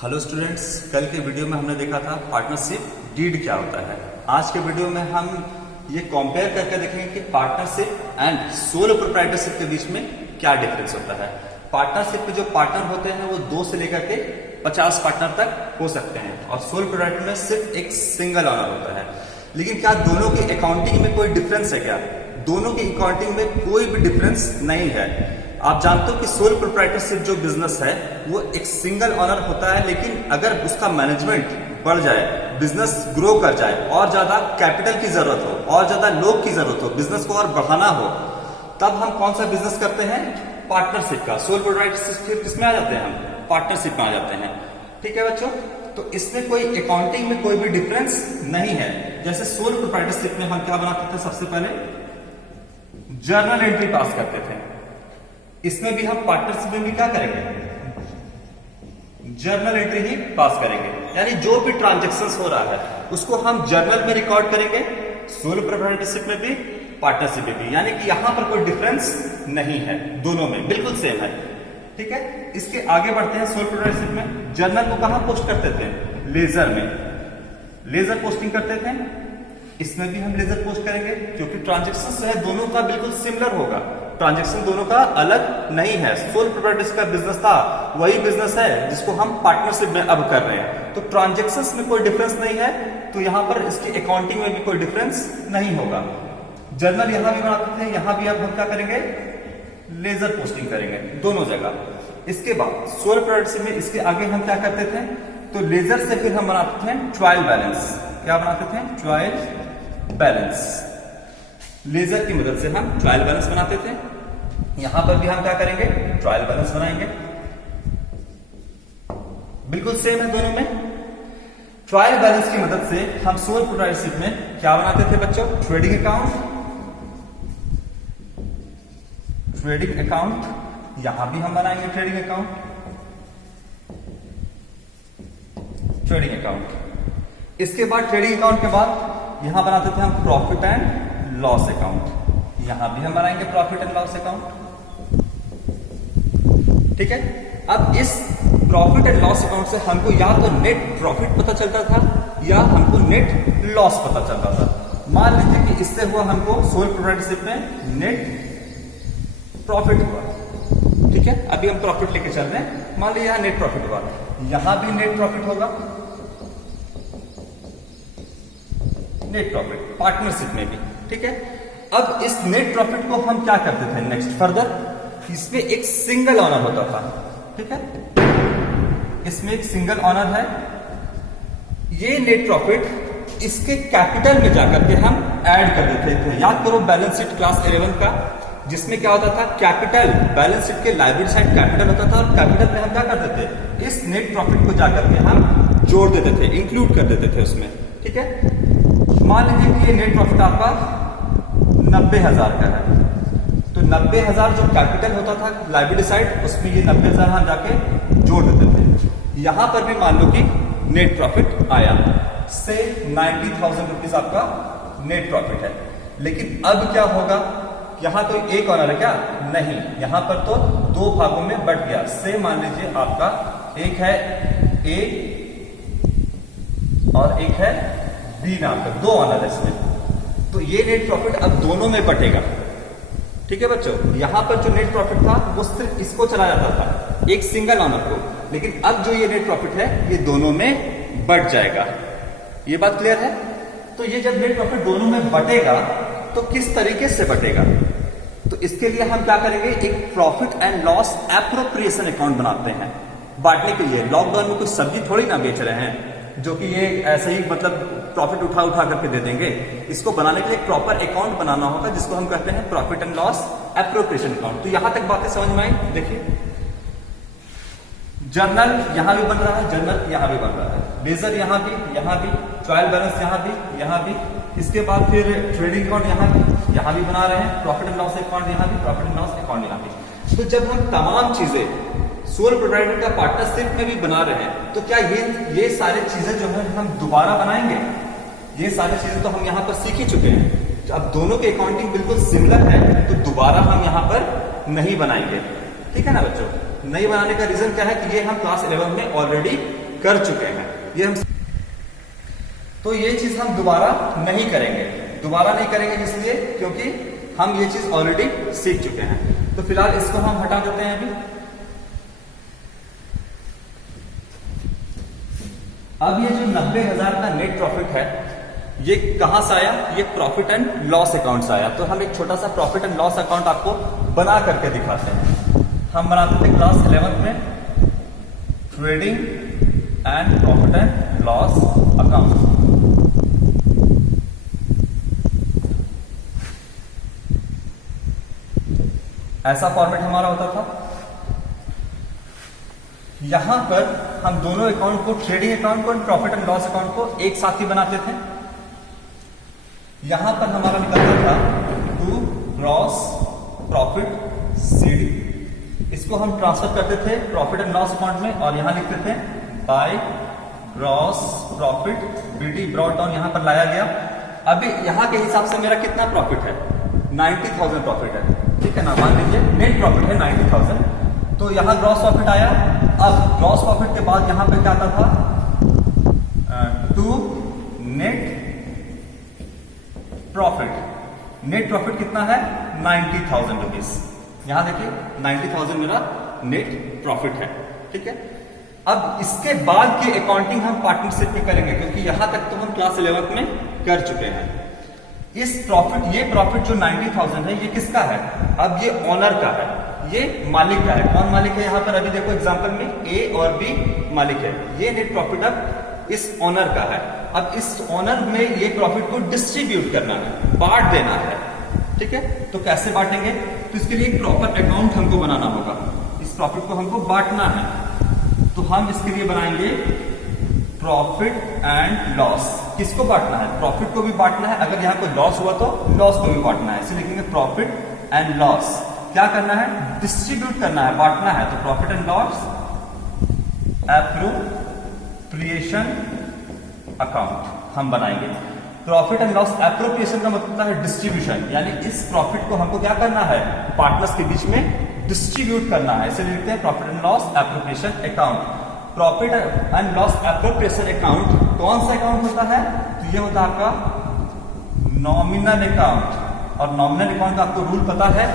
Hello students, कल के video में हमने देखा था पार्टनरशिप डीड क्या होता है। आज के वीडियो में हम ये कंपेयर करके देखेंगे कि पार्टनरशिप एंड सोलो प्रोप्राइटरशिप के बीच में क्या डिफरेंस होता है। पार्टनरशिप में जो पार्टनर होते हैं वो 2 से लेकर के 50 पार्टनर तक हो सकते हैं और सोलो प्रोप्राइटर में सिर्फ एक सिंगल ऑनर होता है। लेकिन क्या दोनों की अकाउंटिंग में कोई डिफरेंस है? क्या दोनों की अकाउंटिंग में कोई भी डिफरेंस नहीं है। आप जानते हो कि सोल प्रोप्राइटरशिप जो बिजनेस है वो एक सिंगल ऑनर होता है, लेकिन अगर उसका मैनेजमेंट बढ़ जाए, बिजनेस ग्रो कर जाए और ज्यादा कैपिटल की जरूरत हो और ज्यादा लोग की जरूरत हो, बिजनेस को और बढ़ाना हो, तब हम कौन सा बिजनेस करते हैं? पार्टनरशिप का। सोल प्रोप्राइटरशिप फिर किसमें आ जाते हैं? हम पार्टनरशिप में आ जाते हैं। ठीक है बच्चों, तो इसमें कोई अकाउंटिंग में कोई भी डिफरेंस नहीं है। जैसे सोल प्रोप्राइटरशिप में हम क्या बनाते थे? सबसे पहले जर्नल एंट्री पास करते थे। इसमें भी हम पार्टनरशिप में भी क्या करेंगे? जर्नल एंट्री ही पास करेंगे, यानी जो भी ट्रांजैक्शंस हो रहा है उसको हम जर्नल में रिकॉर्ड करेंगे। सोलो प्रोप्राइटरशिप में भी, पार्टनरशिप में भी, यानी कि यहां पर कोई डिफरेंस नहीं है, दोनों में बिल्कुल सेम है। ठीक है, इसके आगे बढ़ते हैं। सोलो प्रोप्राइटरशिप में जर्नल को कहां पोस्ट करते थे? लेजर में। लेजर पोस्टिंग करते थे। इसमें भी हम लेजर पोस्ट करेंगे क्योंकि ट्रांजैक्शन जो है दोनों का बिल्कुल सिमिलर होगा। ट्रांजैक्शन दोनों का अलग नहीं है। सोल प्रोप्राइटरशिप का बिजनेस था, वही बिजनेस है जिसको हम पार्टनरशिप में अब कर रहे हैं। तो ट्रांजैक्शंस में कोई डिफरेंस नहीं है, तो यहां पर इसकी अकाउंटिंग में भी कोई डिफरेंस नहीं होगा। जर्नल यहां भी बनाते थे, यहां भी अब हम क्या करेंगे? लेजर पोस्टिंग करेंगे दोनों जगह। इसके बाद सोल प्रोप्राइटरशिप में इसके आगे हम क्या करते थे? तो लेजर से फिर हम बनाते थे ट्रायल बैलेंस। क्या बनाते थे? Trial balance. लेजर की मदद से हम ट्रायल बैलेंस बनाते थे। यहां पर भी हम क्या करेंगे? ट्रायल बैलेंस बनाएंगे। बिल्कुल सेम है दोनों में। ट्रायल बैलेंस की मदद से हम सोल प्रोप्राइटरशिप में क्या बनाते थे बच्चों? Trading account. ट्रेडिंग अकाउंट यहां भी हम बनाएंगे ट्रेडिंग अकाउंट। Trading account. इसके बाद ट्रेडिंग अकाउंट के बाद यहां बनाते थे हम प्रॉफिट एंड लॉस अकाउंट। यहां भी हम बनाएंगे प्रॉफिट एंड लॉस अकाउंट। ठीक है, अब इस प्रॉफिट एंड लॉस अकाउंट से हमको या तो नेट प्रॉफिट पता चलता था या हमको नेट लॉस पता चलता था। मान लीजिए कि इससे हुआ हमको सोल प्रोप्राइटरशिप में नेट प्रॉफिट हुआ। ठीक है, अभी हम प्रॉफिट लेके चल रहे हैं। मान लीजिए यहां नेट प्रॉफिट हुआ, यहां भी नेट प्रॉफिट होगा। नेट प्रॉफिट पार्टनरशिप में भी। ठीक है, अब इस नेट प्रॉफिट को हम क्या करते थे? नेक्स्ट फर्दर इसमें एक सिंगल ऑनर होता था। ठीक है, इसमें एक सिंगल ऑनर है। ये नेट प्रॉफिट इसके कैपिटल में जाकर के हम ऐड कर देते थे। याद करो बैलेंस शीट क्लास 11 का, जिसमें क्या होता था? कैपिटल, बैलेंस शीट के लायबिलिटी साइड कैपिटल होता था और कैपिटल में हम क्या करते थे? इस नेट प्रॉफिट को जाकर के हम जोड़ देते थे, इंक्लूड कर देते थे उसमें। ठीक है, मान लीजिए कि ये नेट प्रॉफिट आपका 90,000 का है, तो 90,000 जो कैपिटल होता था लायबिलिटी साइड, उसमें ये 90,000 हम जाके जोड़ देते थे। यहां पर भी मान लो कि नेट प्रॉफिट आया से 90,000 रुपीज आपका नेट प्रॉफिट है। लेकिन अब क्या होगा? यहां तो एक ऑनर है क्या? नहीं, यहां पर तो 2 भागों में बट गया। से मान लीजिए आपका एक है ए और एक है बी नाम का, 2 ऑनर है इसमें। तो ये नेट प्रॉफिट अब दोनों में बटेगा। ठीक है बच्चों, यहां पर जो नेट प्रॉफिट था वो सिर्फ इसको चला जाता था, एक सिंगल ऑनर को। लेकिन अब जो ये नेट प्रॉफिट है ये दोनों में बट जाएगा। ये बात क्लियर है? तो ये जब नेट प्रॉफिट दोनों में बटेगा तो किस तरीके से बटेगा? तो इसके लिए हम क्या करेंगे? एक profit and loss appropriation account बनाते हैं बांटने के लिए। लॉकडाउन में कुछ सब्जी थोड़ी ना बेच रहे हैं जो कि ये ऐसे ही मतलब प्रॉफिट उठा उठा करके दे देंगे। इसको बनाने के लिए प्रॉपर अकाउंट बनाना होगा जिसको हम कहते हैं profit and loss appropriation account. तो यहां तक बातें समझ में आई? देखिए, जर्नल यहां भी बन रहा है, जर्नल यहां भी बन रहा है, लेजर यहां भी, ट्रायल बैलेंस यहां भी। इसके बाद फिर ट्रेडिंग अकाउंट यहां भी बना रहे हैं, प्रॉफिट एंड लॉस अकाउंट यहां भी, प्रॉफिट एंड लॉस अकाउंट यहां भी। तो जब हम तमाम चीजें सोल प्रोप्राइटर का पार्टनरशिप में भी बना रहे हैं, तो क्या ये सारी चीजें जो है हम दोबारा बनाएंगे? ये सारी चीजें तो हम यहाँ पर सीख ही चुके हैं। तो अब दोनों की अकाउंटिंग बिल्कुल सिमिलर है, तो दोबारा हम यहाँ पर नहीं बनाएंगे। ठीक है ना बच्चों? नहीं बनाने का रीजन क्या है कि ये हम क्लास 11 में ऑलरेडी कर चुके हैं। ये हम तो ये चीज हम दोबारा नहीं करेंगे, इसलिए क्योंकि हम ये चीज ऑलरेडी सीख चुके हैं। तो फिलहाल इसको हम हटा देते हैं अभी। अब ये जो 90,000 का नेट प्रॉफिट है, ये कहां से आया? ये प्रॉफिट एंड लॉस अकाउंट से आया। तो हम एक छोटा सा प्रॉफिट एंड लॉस अकाउंट आपको बना करके दिखाते हैं। हम बनाते थे क्लास 11th में trading and profit and loss account. ऐसा फॉर्मेट हमारा होता था। यहां पर हम दोनों अकाउंट को, ट्रेडिंग अकाउंट को, प्रॉफिट एंड लॉस अकाउंट को एक साथ ही बनाते थे। यहां पर हमारा निकलता था टू ग्रॉस प्रॉफिट सीडी। इसको हम ट्रांसफर करते थे प्रॉफिट एंड लॉस अकाउंट में और यहां लिखते थे by gross profit BD, brought down यहां पर लाया गया। अभी यहां के हिसाब से मेरा कितना प्रॉफिट है? 90,000 प्रॉफिट है, ठीक है ना। मान लीजिए नेट प्रॉफिट है 90,000, तो यहां ग्रॉस प्रॉफिट आया। अब ग्रॉस प्रॉफिट के बाद यहां पे क्या आता था? To net profit. Net profit कितना है? 90,000 रुपीज। यहां देखिए 90,000 मेरा नेट प्रॉफिट है, ठीक है। अब इसके बाद की अकाउंटिंग हम पार्टनरशिप में करेंगे, क्योंकि यहां तक तो हम क्लास 11th में कर चुके हैं। इस प्रॉफिट, ये प्रॉफिट जो 90,000 है, ये किसका है? अब ये ओनर का है, ये मालिक का है। कौन मालिक है? यहां पर अभी देखो एग्जांपल में ए और बी मालिक है। ये नेट प्रॉफिट अब इस ओनर का है। अब इस ओनर में ये प्रॉफिट को डिस्ट्रीब्यूट करना है, बांट देना है, ठीक है। तो कैसे बांटेंगे? तो इसके लिए एक प्रॉपर अकाउंट हमको बनाना होगा। इस प्रॉफिट को हमको बांटना है, तो हम इसके लिए बनाएंगे प्रॉफिट एंड लॉस। किसको बांटना है? प्रॉफिट को भी बांटना है। अगर यहां कोई लॉस हुआ तो लॉस को भी बांटना है। इसे लिखेंगे प्रॉफिट एंड लॉस। क्या करना है? डिस्ट्रीब्यूट करना है, बांटना है। तो profit and loss appropriation account हम बनाएंगे। प्रॉफिट एंड लॉस एप्रोप्रिएशन का मतलब है डिस्ट्रीब्यूशन, यानी इस प्रॉफिट को हमको क्या करना है? पार्टनर्स के बीच में डिस्ट्रीब्यूट करना है। इसे लिखते हैं profit and loss appropriation account. Profit and loss appropriation account कौन सा अकाउंट होता है? तो ये होता है आपका नॉमिनल अकाउंट। और नॉमिनल अकाउंट का आपको रूल पता है,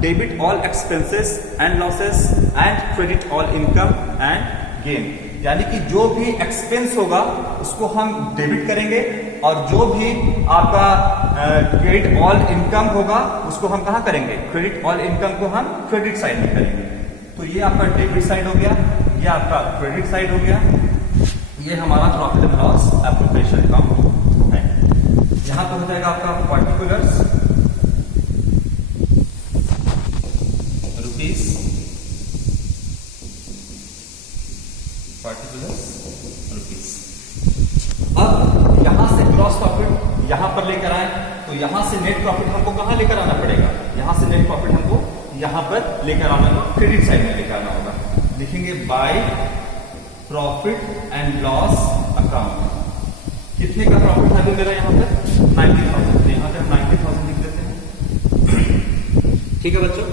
debit all expenses and losses and credit all income and gain. यानी कि जो भी एक्सपेंस होगा उसको हम डेबिट करेंगे और जो भी आपका क्रेडिट ऑल इनकम होगा उसको हम कहां करेंगे? क्रेडिट ऑल इनकम को हम क्रेडिट साइड में करेंगे। तो ये आपका डेबिट साइड हो गया, ये आपका क्रेडिट साइड हो गया। ये हमारा profit and loss appropriation account है। यहां पर हो जाएगा आपका पर्टिकुलर्स रुपीज, अब यहां से ग्रॉस प्रॉफिट यहां पर लेकर आए, तो यहां से नेट प्रॉफिट हमको कहां लेकर आना पड़ेगा? यहां से नेट प्रॉफिट हमको यहां पर लेकर आना होगा, क्रेडिट साइड में लेकर आना होगा। लिखेंगे by profit and loss account. कितने का प्रॉफिट है अभी मेरा यहां पर? 90,000। यहां पे हम 90,000 लिख देते हैं, ठीक है बच्चों।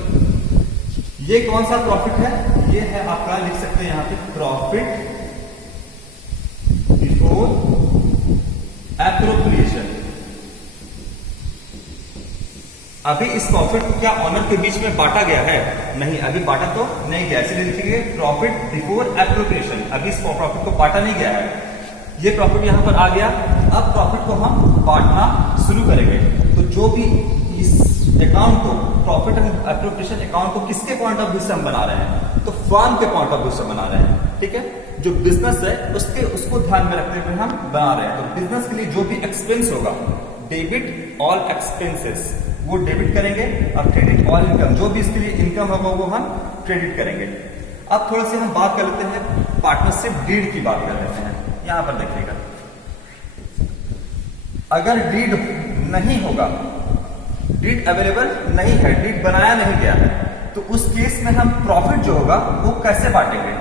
ये कौन सा प्रॉफिट है? ये है आपका, लिख सकते हैं यहां पे प्रॉफिट बिफोर एप्रोप्रिएशन। अभी इस प्रॉफिट को क्या ऑनर के बीच में बांटा गया है? नहीं, अभी बांटा तो नहीं गया, इसलिए लिखेंगे प्रॉफिट बिफोर एप्रोप्रिएशन। अभी इस प्रॉफिट को बांटा नहीं गया है, ये प्रॉफिट यहां पर आ गया। अब प्रॉफिट को हम बांटना शुरू करेंगे। तो जो भी इस अकाउंट को, प्रॉफिट एंड एप्रोप्रिएशन अकाउंट को किसके पॉइंट ऑफ व्यू से हम बना रहे हैं? तो फर्म के पॉइंट ऑफ व्यू से बना रहे हैं, ठीक है। जो बिजनेस है उसको ध्यान में रखते हुए हम बना रहे हैं। तो बिजनेस के लिए जो भी एक्सपेंस होगा, डेबिट ऑल एक्सपेंसेस, वो डेबिट करेंगे और क्रेडिट ऑल इनकम, जो भी इसके लिए इनकम होगा वो हम क्रेडिट करेंगे। अब थोड़ा सी हम बात कर लेते हैं पार्टनरशिप डीड की बात कर लेते हैं। यहां पर देखिएगा, अगर डीड नहीं होगा, डीड अवेलेबल नहीं है, डीड बनाया नहीं गया है, तो उस केस में हम प्रॉफिट जो होगा वो कैसे बांटेंगे?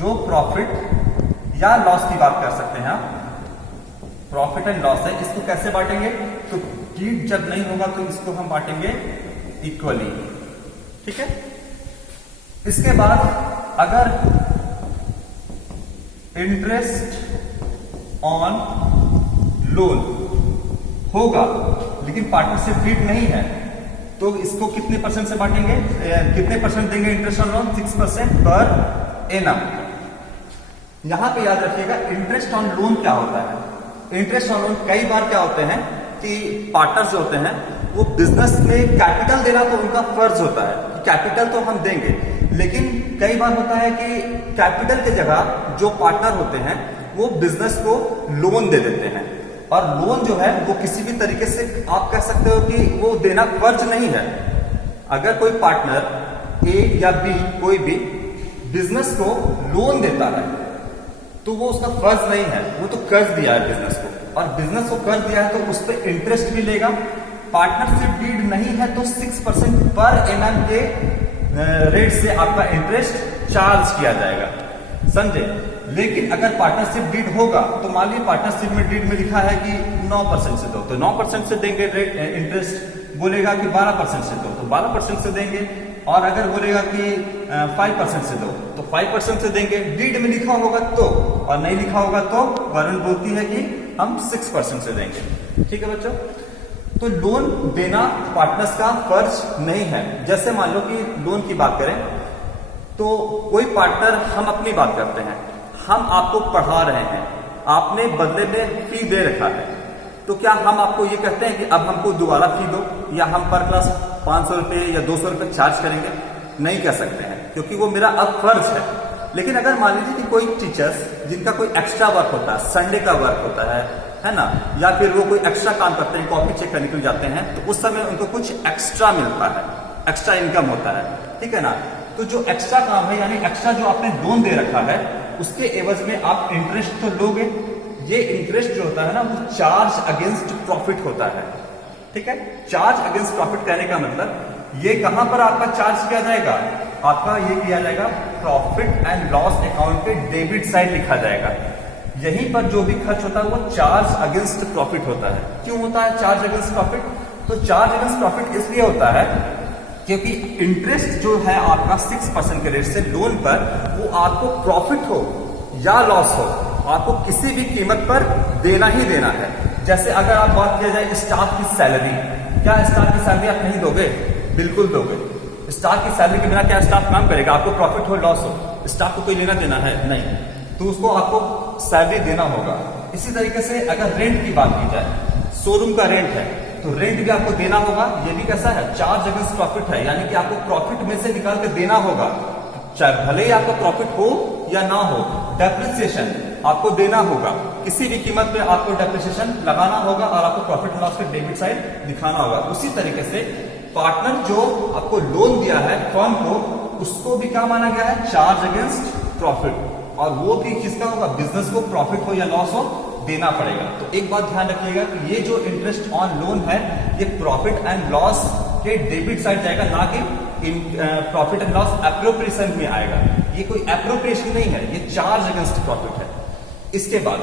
जो प्रॉफिट या लॉस की बात कर सकते हैं आप, प्रॉफिट एंड लॉस है, इसको कैसे बांटेंगे? तो डीड जब नहीं होगा तो इसको हम बांटेंगे इक्वली, ठीक है। इसके बाद अगर इंटरेस्ट ऑन लोन होगा, लेकिन पार्टनरशिप डीड नहीं है, तो इसको कितने परसेंट से बांटेंगे, कितने परसेंट देंगे interest on loan? 6% per annum. यहां पे याद रखिएगा इंटरेस्ट ऑन लोन क्या होता है। इंटरेस्ट ऑन लोन कई बार क्या होते हैं कि पार्टनर्स जो होते हैं वो बिजनेस में कैपिटल देना तो उनका फर्ज होता है, कैपिटल तो हम देंगे, लेकिन कई बार होता है कि कैपिटल की जगह जो पार्टनर होते हैं वो बिजनेस को लोन दे देते हैं, और लोन जो है वो किसी भी तरीके से आप कह सकते हो कि वो देना फर्ज नहीं है। अगर कोई पार्टनर ए या बी कोई भी बिजनेस को लोन देता है तो वो उसका फर्ज नहीं है, वो तो कर्ज दिया है बिजनेस को, और बिजनेस को कर्ज दिया है तो उस पर इंटरेस्ट भी लेगा। पार्टनरशिप डीड नहीं है तो 6% पर एनम के रेट से आपका इंटरेस्ट चार्ज किया जाएगा, समझे। लेकिन अगर पार्टनरशिप डीड होगा तो मान लीजिए पार्टनरशिप में डीड में लिखा है कि 9% से दो, तो 9% से देंगे रेट इंटरेस्ट। बोलेगा कि 12% से दो तो 12% से देंगे, और अगर बोलेगा कि 5% से दो तो 5% से देंगे। डीड में लिखा होगा तो, और नहीं लिखा होगा तो गवर्नमेंट बोलती है कि हम 6% से देंगे। ठीक है बच्चों, तो लोन देना पार्टनर्स का फर्ज नहीं है। जैसे मान लो कि लोन की बात करें तो कोई पार्टनर, हम अपनी बात करते हैं, हम आपको पढ़ा रहे हैं, आपने बदले में फी दे रखा है, तो क्या हम आपको ये कहते हैं कि अब हमको दोबारा फी दो, या हम पर क्लास 500 रुपए या 200 रुपए चार्ज करेंगे? नहीं कह सकते हैं, क्योंकि वो मेरा अब फर्ज है। लेकिन अगर मान लीजिए कि कोई टीचर्स जिनका कोई एक्स्ट्रा वर्क होता है, संडे का वर्क होता है ना, या फिर वो कोई एक्स्ट्रा काम करते हैं, कॉपी चेक करने निकल जाते हैं, तो उस समय उनको कुछ एक्स्ट्रा मिलता है, एक्स्ट्रा इनकम होता है, ठीक है ना। तो जो एक्स्ट्रा काम है, यानी एक्स्ट्रा जो आपने लोन दे रखा है, उसके एवज में आप इंटरेस्ट तो लोगे। ये इंटरेस्ट जो होता है ना, वो चार्ज अगेंस्ट प्रॉफिट होता है, ठीक है। चार्ज अगेंस्ट प्रॉफिट कहने का मतलब ये कहां पर आपका चार्ज किया जाएगा? आपका ये किया जाएगा प्रॉफिट एंड लॉस अकाउंट के डेबिट साइड लिखा जाएगा। यहीं पर जो भी खर्च होता है वो चार्ज अगेंस्ट प्रॉफिट होता है। क्यों होता है चार्ज अगेंस्ट प्रॉफिट? तो चार्ज अगेंस्ट प्रॉफिट इसलिए होता है क्योंकि इंटरेस्ट जो है आपका 6% के रेट से लोन पर, वो आपको प्रॉफिट हो या लॉस हो, आपको किसी भी कीमत पर देना ही देना है। जैसे अगर आप बात किया जाए स्टाफ की सैलरी, क्या स्टाफ की सैलरी आप नहीं दोगे? बिल्कुल दोगे। स्टाफ की सैलरी के बिना क्या स्टाफ काम करेगा? आपको प्रॉफिट हो लॉस हो, स्टाफ को कोई लेना देना है नहीं, तो उसको आपको सैलरी देना होगा। इसी तरीके से अगर रेंट की बात की जाए, शोरूम का रेंट है तो रेंट भी आपको देना होगा। ये भी कैसा है? चार्ज अगेंस्ट प्रॉफिट है, यानी कि आपको प्रॉफिट में से निकाल के देना होगा, चाहे भले ही आपका प्रॉफिट हो या ना हो। डेप्रिसिएशन आपको देना होगा, किसी भी कीमत पे आपको डेप्रिसिएशन लगाना होगा और आपको प्रॉफिट लॉस के डेबिट साइड दिखाना होगा। उसी तरीके से पार्टनर जो आपको लोन दिया है फर्म को, उसको भी क्या माना गया है? चार्ज अगेंस्ट प्रॉफिट, और वो भी किसका होगा? बिजनेस को प्रॉफिट हो या लॉस हो देना पड़ेगा। तो एक बात ध्यान रखिएगा कि ये जो इंटरेस्ट ऑन लोन है ये प्रॉफिट एंड लॉस के डेबिट साइड जाएगा, ना कि प्रॉफिट एंड लॉस एप्रोप्रिएशन में आएगा। ये कोई एप्रोप्रिएशन नहीं है, ये चार्ज अगेंस्ट प्रॉफिट है। इसके बाद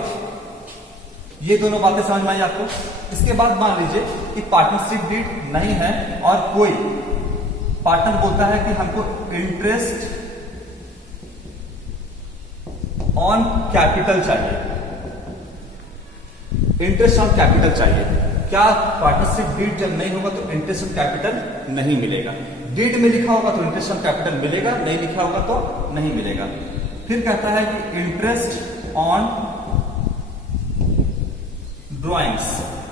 ये दोनों बातें समझ में आई आपको। इसके बाद मान लीजिए कि पार्टनरशिप डीड नहीं है और कोई पार्टनर बोलता है कि हमको इंटरेस्ट ऑन कैपिटल चाहिए, इंटरेस्ट ऑन कैपिटल चाहिए। क्या पार्टनरशिप डीड जब नहीं होगा तो इंटरेस्ट ऑन कैपिटल नहीं मिलेगा? डीड में लिखा होगा तो इंटरेस्ट ऑन कैपिटल मिलेगा, नहीं लिखा होगा तो नहीं मिलेगा। फिर कहता है कि इंटरेस्ट ऑन ड्रॉइंग्स,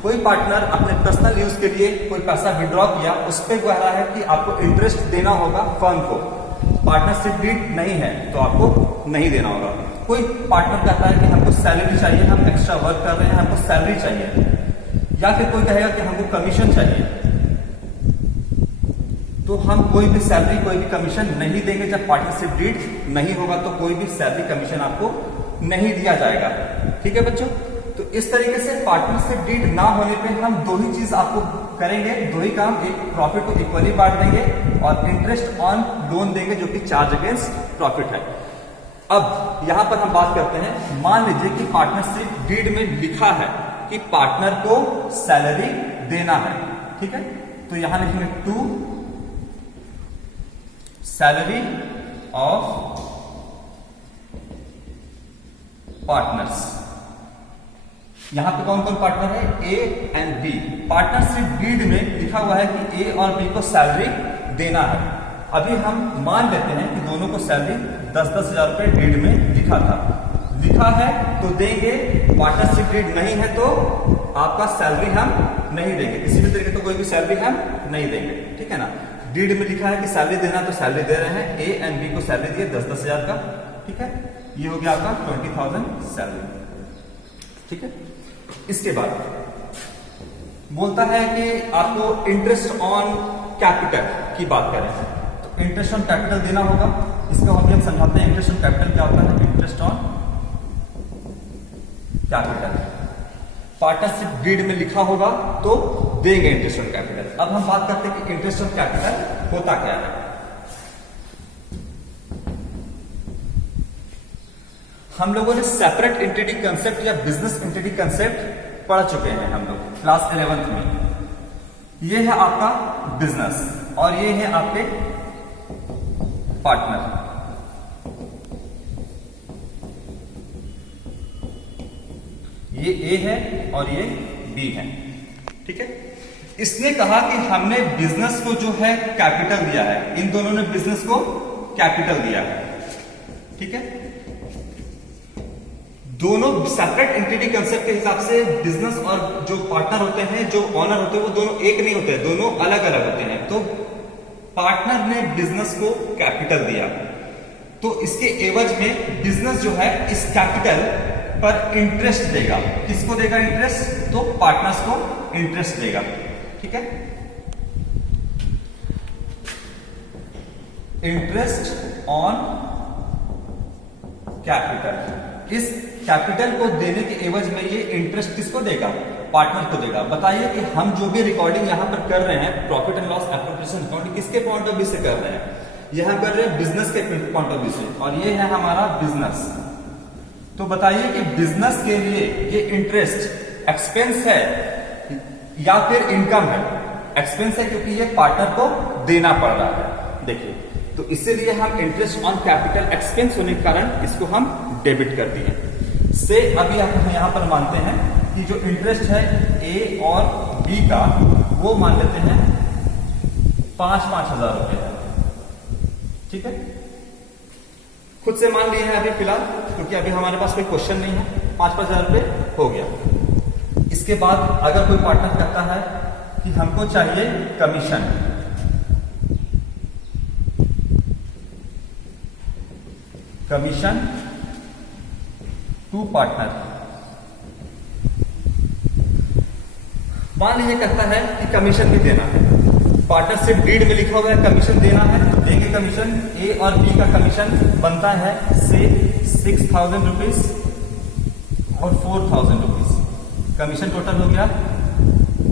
कोई पार्टनर अपने पर्सनल यूज के लिए कोई पैसा विड्रॉ किया, उस पर कह रहा है कि आपको इंटरेस्ट देना होगा फर्म को। पार्टनरशिप डीड नहीं है तो आपको नहीं देना होगा। कोई पार्टनर कहता है कि हमको सैलरी चाहिए, हम एक्स्ट्रा वर्क कर रहे हैं, हमको सैलरी चाहिए, या फिर कोई कहेगा कि हमको कमीशन चाहिए, तो हम कोई भी सैलरी कोई भी कमीशन नहीं देंगे। जब पार्टनरशिप डीड नहीं होगा तो कोई भी सैलरी कमीशन आपको नहीं दिया जाएगा। ठीक है बच्चों, तो इस तरीके से पार्टनरशिप डीड ना होने पे हम दो ही चीज आपको करेंगे, दो ही काम, एक प्रॉफिट को इक्वली बांट देंगे और इंटरेस्ट ऑन लोन देंगे जो कि चार्ज अगेंस्ट प्रॉफिट है। अब यहां पर हम बात करते हैं, मान लीजिए कि पार्टनरशिप डीड में लिखा है कि पार्टनर को सैलरी देना है, ठीक है, तो यहां लिखेंगे टू सैलरी ऑफ पार्टनर्स। यहां पे कौन कौन पार्टनर है? A and B. Partnership deed में लिखा हुआ है कि ए और बी को सैलरी देना है। अभी हम मान लेते हैं कि दोनों को सैलरी 10-10 हजार रुपए डीड में लिखा था, लिखा है तो देंगे। पार्टनरशिप डीड नहीं है तो आपका सैलरी हम नहीं देंगे, किसी भी तरीके तो कोई भी सैलरी हम नहीं देंगे, ठीक है ना। डीड में लिखा है कि सैलरी देना तो सैलरी दे रहे हैं। ए एंड बी को सैलरी दिए 10-10 हजार का, ठीक है। ये हो गया आपका 20,000 सैलरी, ठीक है। इसके बाद बोलता है कि आपको इंटरेस्ट ऑन कैपिटल की बात करें तो इंटरेस्ट ऑन कैपिटल देना होगा। इसका हम समझाते हैं इंटरेस्ट ऑन कैपिटल क्या होता है। Interest on capital partnership deed में लिखा होगा तो देंगे इंटरेस्ट ऑन कैपिटल। अब हम बात करते हैं कि इंटरेस्ट ऑन कैपिटल होता क्या है। हम लोगों ने सेपरेट एंटिटी कंसेप्ट या बिजनेस एंटिटी कंसेप्ट पढ़ चुके हैं हम लोग क्लास 11th में। ये है आपका बिजनेस और ये है आपके पार्टनर। ये ए है और ये बी है, ठीक है। इसने कहा कि हमने बिजनेस को जो है कैपिटल दिया है, इन दोनों ने बिजनेस को कैपिटल दिया है, ठीक है। दोनों सेपरेट एंटिटी कंसेप्ट के हिसाब से बिजनेस और जो पार्टनर होते हैं, जो ऑनर होते हैं, वो दोनों एक नहीं होते, दोनों अलग अलग होते हैं। तो पार्टनर ने बिजनेस को कैपिटल दिया तो इसके एवज में बिजनेस जो है इस कैपिटल पर इंटरेस्ट देगा। किसको देगा इंटरेस्ट? तो पार्टनर्स को इंटरेस्ट देगा, ठीक है। इंटरेस्ट ऑन कैपिटल, इस कैपिटल को देने के एवज में ये इंटरेस्ट किसको देगा? पार्टनर को देगा। बताइए कि हम जो भी रिकॉर्डिंग यहां पर कर रहे हैं profit and loss appropriation account, किसके पॉइंट ऑफ व्यू से कर रहे हैं? यहां कर रहे हैं बिजनेस के पॉइंट ऑफ व्यू से, और ये है हमारा बिजनेस। तो बताइए कि बिजनेस के लिए ये इंटरेस्ट एक्सपेंस है या फिर इनकम है? एक्सपेंस है क्योंकि ये पार्टनर को देना पड़ रहा है। देखिए, तो इसीलिए हम इंटरेस्ट ऑन कैपिटल एक्सपेंस होने के कारण इसको हम डेबिट कर दिए से। अभी आप यहां पर मानते हैं कि जो इंटरेस्ट है ए और बी का वो मान लेते हैं 5-5 हजार रुपए है, ठीक है। खुद से मान लिए हैं अभी फिलहाल, क्योंकि अभी हमारे पास कोई क्वेश्चन नहीं है। 5-5 हजार रुपए हो गया। इसके बाद अगर कोई पार्टनर कहता है कि हमको चाहिए कमीशन, कमीशन टू पार्टनर, मान लीजिए कहता है कि कमीशन भी देना है। पार्टनरशिप डीड में लिखा हुआ है कमीशन देना है तो देंगे कमीशन। ए और बी का कमीशन बनता है से 6,000 रुपीज और 4,000 रुपीज। कमीशन टोटल हो गया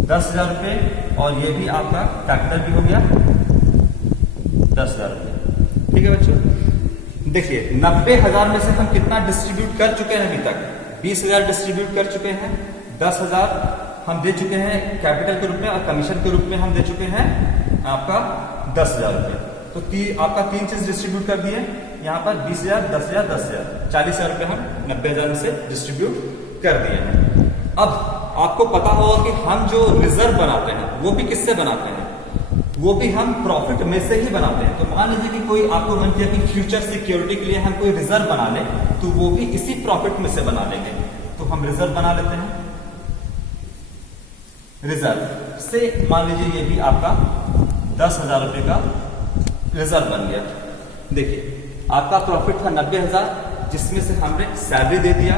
10,000 रुपए और ये भी आपका कैपिटल भी हो गया 10,000 रुपए, ठीक है बच्चों। देखिए 90,000 में से हम कितना डिस्ट्रीब्यूट कर चुके हैं अभी तक? 20,000 डिस्ट्रीब्यूट कर चुके हैं, 10,000 हम दे चुके हैं कैपिटल के रूप में और कमीशन के रूप में हम दे चुके हैं आपका 10,000 रुपए। तो आपका 3 चीज डिस्ट्रीब्यूट कर दिए यहां पर 20,000, 10,000, 10,000, 40,000 रुपए हम 90,000 में से डिस्ट्रीब्यूट कर दिए हैं। अब आपको पता होगा कि हम जो रिजर्व बनाते हैं वो भी किससे बनाते हैं? वो भी हम प्रॉफिट में से ही बनाते हैं। तो मान लीजिए कि कोई आपको मन किया कि फ्यूचर सिक्योरिटी के लिए हम कोई रिजर्व बना लें तो वो भी इसी प्रॉफिट में से बना लेंगे। तो हम रिजर्व बना लेते हैं। रिजर्व से मान लीजिए ये भी आपका 10,000 रुपए का रिजर्व बन गया। देखिए आपका प्रॉफिट था 90,000, जिसमें से हमने सैलरी दे दिया,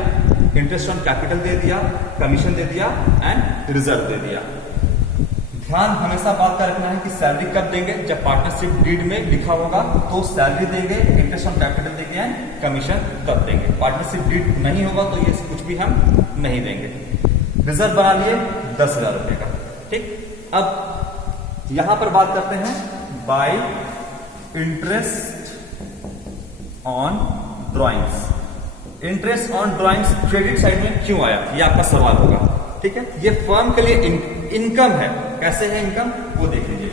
इंटरेस्ट ऑन कैपिटल दे दिया, कमीशन दे दिया एंड रिजर्व दे दिया। ध्यान हमेशा बात का रखना है कि सैलरी कब देंगे? जब पार्टनरशिप डीड में लिखा होगा तो सैलरी देंगे, इंटरेस्ट ऑन कैपिटल देंगे एंड कमीशन तब देंगे। पार्टनरशिप डीड नहीं होगा तो ये कुछ भी हम नहीं देंगे। रिजर्व बना लिए 10,000 रुपए का, ठीक। अब यहां पर बात करते हैं bye interest on drawings. Interest on drawings credit side में क्यों आया, ये आपका सवाल होगा, ठीक है। ये फर्म के लिए इनकम है। कैसे है इनकम वो देख लीजिए।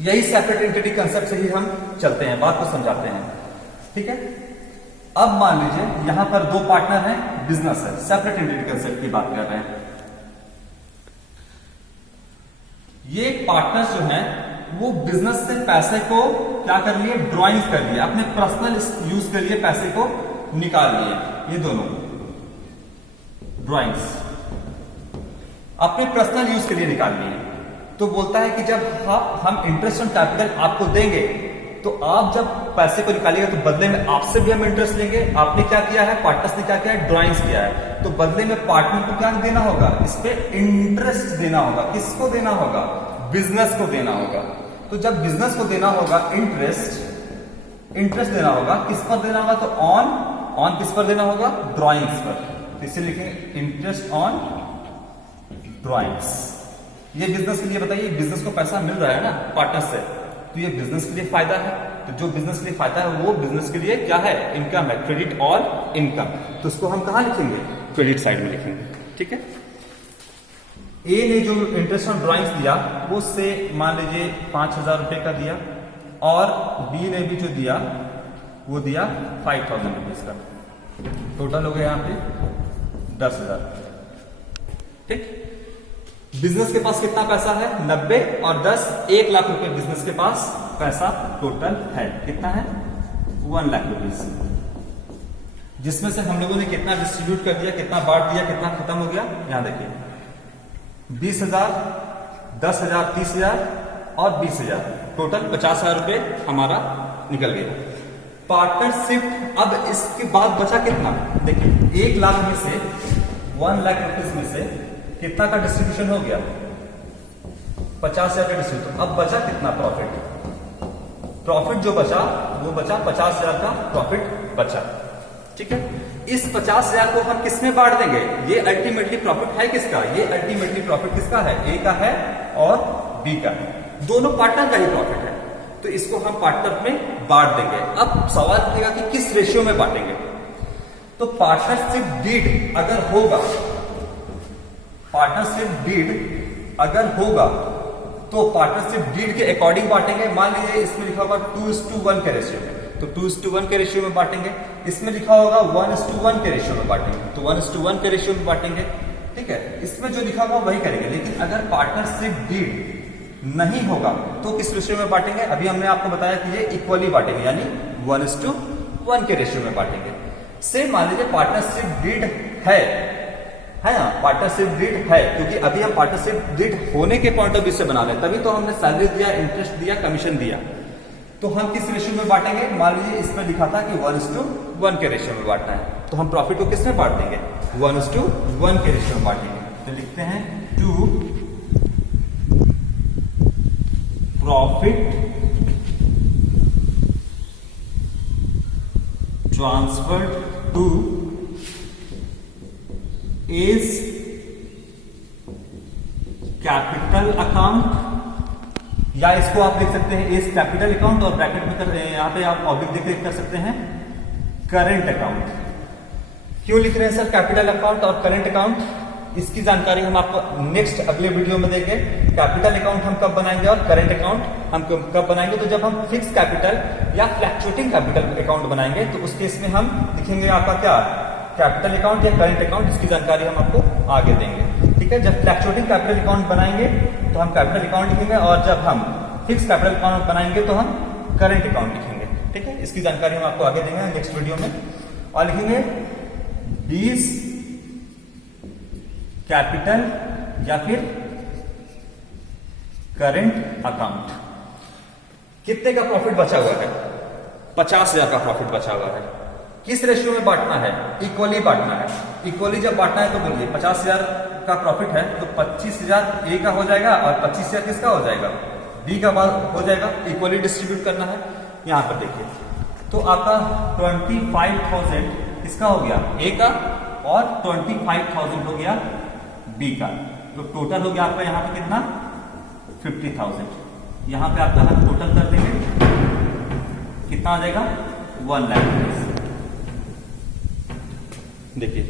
यही सेपरेट एंटिटी कंसेप्ट से ही हम चलते हैं, बात को समझाते हैं, ठीक है। अब मान लीजिए यहां पर दो पार्टनर हैं, बिजनेस है, सेपरेट एंटिटी कंसेप्ट की बात कर रहे हैं। ये पार्टनर्स जो हैं वो बिजनेस से पैसे को क्या कर लिए, ड्रॉइंग्स कर लिए, अपने पर्सनल यूज के लिए पैसे को निकाल लिए। ये दोनों ड्रॉइंग्स अपने पर्सनल यूज के लिए निकाल लिए। तो बोलता है कि जब हम इंटरेस्ट ऑन कैपिटल आपको देंगे तो आप जब पैसे को निकालिएगा तो बदले में आपसे भी हम इंटरेस्ट लेंगे। आपने क्या किया है, पार्टनर्स ने क्या किया है, ड्राइंग्स किया है, तो बदले में पार्टनर को क्या देना होगा, इस पे इंटरेस्ट देना होगा। किसको देना होगा, बिजनेस को देना होगा। तो जब बिजनेस को देना होगा इंटरेस्ट देना होगा, किस पर देना होगा, तो ऑन किस पर देना होगा, ड्राइंग्स पर। तो इसे लिखेंगे इंटरेस्ट ऑन ड्राइंग्स। ये बिजनेस के लिए बताइए, बिजनेस को पैसा मिल रहा है ना पार्टनर से, तो ये बिजनेस के लिए फायदा है। तो जो बिजनेस के लिए फायदा है वो बिजनेस के लिए क्या है, इनकम है, क्रेडिट और इनकम। तो उसको हम कहां लिखेंगे, क्रेडिट साइड में लिखेंगे। ठीक है, ए ने जो इंटरेस्ट ऑन ड्राइंग्स दिया वो से मान लीजिए 5,000 रुपए का दिया, और बी ने भी जो दिया वो दिया 5,000 रुपीज का। टोटल हो गया यहां पे 10,000। ठीक, बिजनेस के पास कितना पैसा है, 90 और 10, 1 लाख रुपए बिजनेस के पास पैसा टोटल है। कितना है, 1 लाख रुपीज, जिसमें से हम लोगों ने कितना डिस्ट्रीब्यूट कर दिया, कितना बांट दिया, कितना खत्म हो गया। यहां देखिए 20,000, 10,000, 30,000 और 20,000, टोटल 50,000 रुपए हमारा निकल गया पार्टनरशिप। अब इसके बाद बचा कितना, देखिए 1 लाख में से 1 लाख रुपीज में से कितना का डिस्ट्रीब्यूशन हो गया, 50,000 का डिस्ट्रीब्यूशन। अब बचा कितना प्रॉफिट जो बचा वो बचा 50,000 का प्रॉफिट बचा। ठीक है, इस 50,000 को हम किस में बांट देंगे, ये अल्टीमेटली प्रॉफिट है किसका, ये अल्टीमेटली प्रॉफिट किसका है, ए का है और बी का है, दोनों पार्टनर का ही प्रॉफिट है। तो इसको हम पार्टनर में बांट देंगे। अब सवाल उठेगा कि किस रेशियो में बांटेंगे। तो पार्टनरशिप डीड अगर होगा, तो पार्टनरशिप डीड के अकॉर्डिंग बांटेंगे। मान लीजिए इसमें लिखा होगा 2:1 के रेशियो में, तो 2:1 के रेशियो में बांटेंगे। इसमें लिखा होगा 1:1 के रेशियो में बांटेंगे, तो 1:1 के रेशियो में बांटेंगे। ठीक है, इसमें जो लिखा होगा वही करेंगे। लेकिन अगर पार्टनरशिप डीड नहीं होगा तो किस रेशियो में बांटेंगे, अभी हमने आपको बताया कि ये इक्वली बांटेंगे, यानी 1:1 के रेशियो में बांटेंगे। से मान लीजिए पार्टनरशिप डीड है ना, पार्टनरशिप डीड है, क्योंकि अभी हम पार्टनरशिप डीड होने के पॉइंट ऑफ व्यू से बना रहे हैं, तभी तो हमने सैलरी दिया, इंटरेस्ट दिया, कमीशन दिया। तो हम किस रेशियो में बांटेंगे, मान लीजिए इसमें लिखा था कि 1:1 के रेशियो में बांटना है, तो हम प्रॉफिट को किस में बांट देंगे, 1:1 के रेशियो में बांटेंगे। तो लिखते हैं to profit transferred to is capital account, या इसको आप देख सकते हैं इज कैपिटल अकाउंट, और ब्रैकेट में यहां पे आप ऑब्लिक देख कर सकते हैं करंट अकाउंट। क्यों लिख रहे हैं सर कैपिटल अकाउंट और करंट अकाउंट, इसकी जानकारी हम आपको नेक्स्ट अगले वीडियो में देंगे। कैपिटल अकाउंट हम कब बनाएंगे और करंट अकाउंट हम कब बनाएंगे, तो जब हम फिक्स कैपिटल या फ्लैक्चुएटिंग कैपिटल अकाउंट बनाएंगे तो उस केस में हम लिखेंगे आपका क्या, कैपिटल अकाउंट या करंट अकाउंट। इसकी जानकारी हम आपको आगे देंगे। ठीक है, जब फ्लैक्चुएटिंग कैपिटल अकाउंट बनाएंगे तो हम कैपिटल अकाउंट लिखेंगे, और जब हम फिक्स कैपिटल अकाउंट बनाएंगे तो हम करंट अकाउंट लिखेंगे। ठीक है, इसकी जानकारी हम आपको आगे देंगे नेक्स्ट वीडियो में। और लिखेंगे 20 कैपिटल या फिर करंट अकाउंट। कितने का प्रॉफिट बचा हुआ है, 50,000 का प्रॉफिट बचा हुआ है। किस रेशियो में बांटना है, इक्वली बांटना है। इक्वली जब बांटना है तो बोलिए 50,000 का प्रॉफिट है तो 25,000 ए का हो जाएगा और 25,000 किसका हो जाएगा, बी का हो जाएगा। इक्वली डिस्ट्रीब्यूट करना है। यहां पर देखिए तो आपका 25,000 किसका हो गया, ए का, और 25,000 हो गया बी का। तो टोटल हो गया आपका यहां पे कितना, 50,000। यहां पे आपका हम टोटल कर देंगे, कितना आ जाएगा, 1 लाख रुपीज। देखिए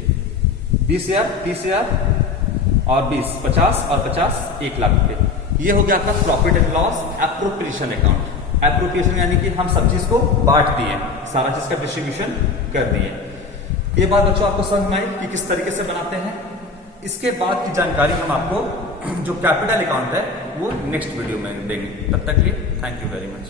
20,000, 30,000 और 20, 50 और 50, 1 लाख रुपए। ये हो गया आपका profit and loss appropriation account. Appropriation यानी कि हम सब चीज को बांट दिए, सारा चीज का डिस्ट्रीब्यूशन कर दिए। ये बात बच्चों आपको समझ में आई कि किस तरीके से बनाते हैं। इसके बाद की जानकारी हम आपको जो कैपिटल अकाउंट है वो नेक्स्ट वीडियो में देंगे। तब तक के लिए थैंक यू वेरी मच।